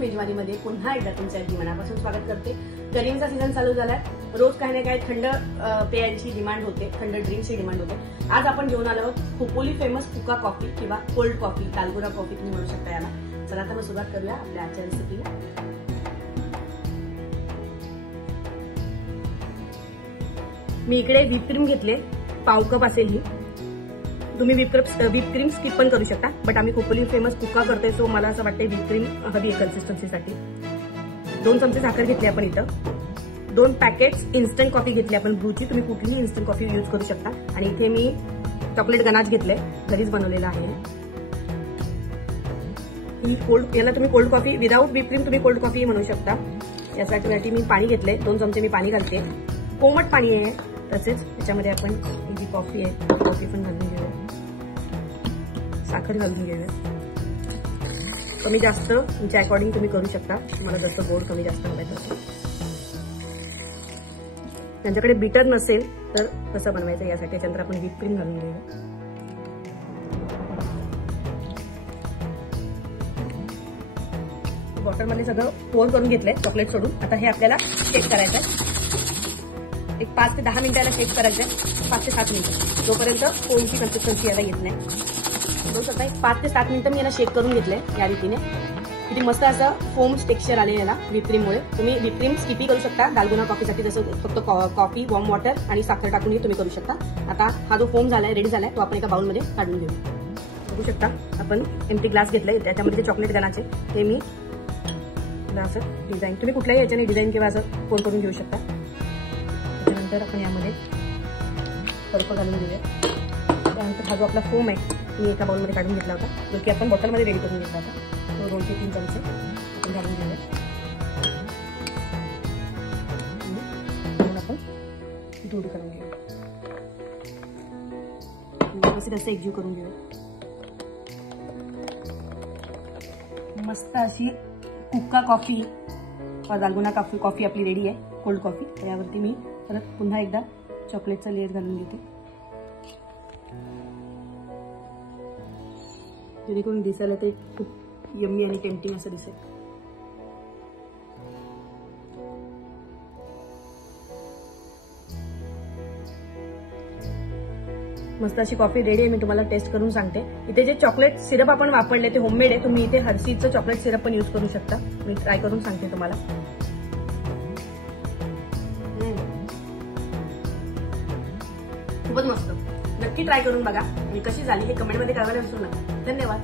मेजवानीमध्ये पुन्हा एकदा तुमचं अगदी मनापासून स्वागत करते। गरमीचा सीझन चालू झालाय, रोज काही ना काही थंड पेयांची डिमांड होते, थंड ड्रिंक्सची डिमांड होते। आज आपण घेऊन आलो आहोत खोपोली फेमस कुका कॉफी किंवा कोल्ड कॉफी, दालगुरा कॉफी तुम्ही म्हणू शकता याला। चला आता मग सुरुवात करूया आपल्या आजच्या रेसिपीला। मी इकडे व्हिप क्रीम घेतले, पाव कप असेल ही। तुम्ही व्हिप क्रीम स्किप पण करू शकता, बट आम्ही खोपोली फेमस कुका करते, सो मला असं वाटतं व्हिप क्रीम हवी आहे कन्सिस्टन्सीसाठी। 2 चमचे साखर घेतली आपण इथं। 2 पॅकेट्स इन्स्टंट कॉफी घेतली आपण ब्रूची, तुम्ही कुठलीही इन्स्टंट कॉफी यूज करू शकता। आणि इथे मी चॉकलेट गनाच घेतले, घरीच बनवलेलं आहे। ही कोल्ड, याला तुम्ही cold coffee without whip cream तुम्ही कोल्ड कॉफी म्हणू शकता। यासाठी मी पाणी घेतले, 2 चमचे मी पाणी घालते, कोमट पाणी आहे। तसेच त्याच्यामध्ये आपण ही जी कॉफी आहे कॉफी पण घालून घेऊया, साखर घालून घेऊया। कमी जास्त तुमच्या अकॉर्डिंग तुम्ही करू शकता, तुम्हाला जसं गोड कमी जास्त हवं असेल। त्यांच्याकडे बीटर नसेल तर कसं बनवायचं यासाठी त्याच्यानंतर आपण व्हिप क्रीम घालून घेऊया। बॉटलमध्ये सगळं पोर करून घेतलंय चॉकलेट सोडून। आता हे आपल्याला शेक करायचं आहे, एक 5 ते 10 मिनिटाला शेक करायचं आहे, 5 ते 7 मिनिटं, जोपर्यंत फोमची कन्सिस्टन्सी याला येत नाही। बघू शकता 5 ते 7 मिनिटं मी याला शेक करून घेतलंय या रीतीने। किती मस्त असं फोम टेक्स्चर आले याला व्हिप क्रीममुळे। तुम्ही व्हिप क्रीम स्किपी करू शकता दालगुना कॉफीसाठी, जसं फक्त कॉफी, वॉर्म वॉटर आणि साखर टाकूनही तुम्ही करू शकता। आता हा जो फोम झालाय, रेडी झालाय, तो आपण एका बाउलमध्ये काढून घेऊ। बघू शकता आपण एम्प्टी ग्लास घेतलाय, त्याच्यामध्ये चॉकलेट गनाचे हे मी असं डिझाईन, तुम्ही कुठल्याही याच्याने डिझाईन किंवा असं फोल्ड करून घेऊ शकता। त्याच्यानंतर आपण यामध्ये बर्फ घालून घेऊया। त्यानंतर हा जो आपला फोम आहे मी एका बाउलमध्ये काढून घेतला होता, जो की आपण बॉटलमध्ये रेडी करून घेतला होता, तो 2 ते 3 चमचे आपण घालून घेऊया। आपण दूध करून घेऊया, व्यवस्थित असं एकजीव करून घेऊया। मस्त अशी कुका कॉफी दालगुना कॉफी आपली रेडी आहे, कोल्ड कॉफी। त्यावरती मी परत पुन्हा एकदा चॉकलेटचा लेयर घालून घेते, जेणेकरून दिसायला ते खूप यम्मी आणि टेम्पटिंग असं दिसेल। मस्त अशी कॉफी रेडी आहे, मी तुम्हाला टेस्ट करून सांगते। इथे जे चॉकलेट सिरप आपण वापरले ते होममेड आहे, तुम्ही इथे हर्शीजचं चॉकलेट सिरप पण यूज करू शकता। मी ट्राय करून सांगते तुम्हाला। खूपच मस्त, नक्की ट्राय करून बघा आणि कशी झाली हे कमेंटमध्ये कळवायला विसरू नका। धन्यवाद।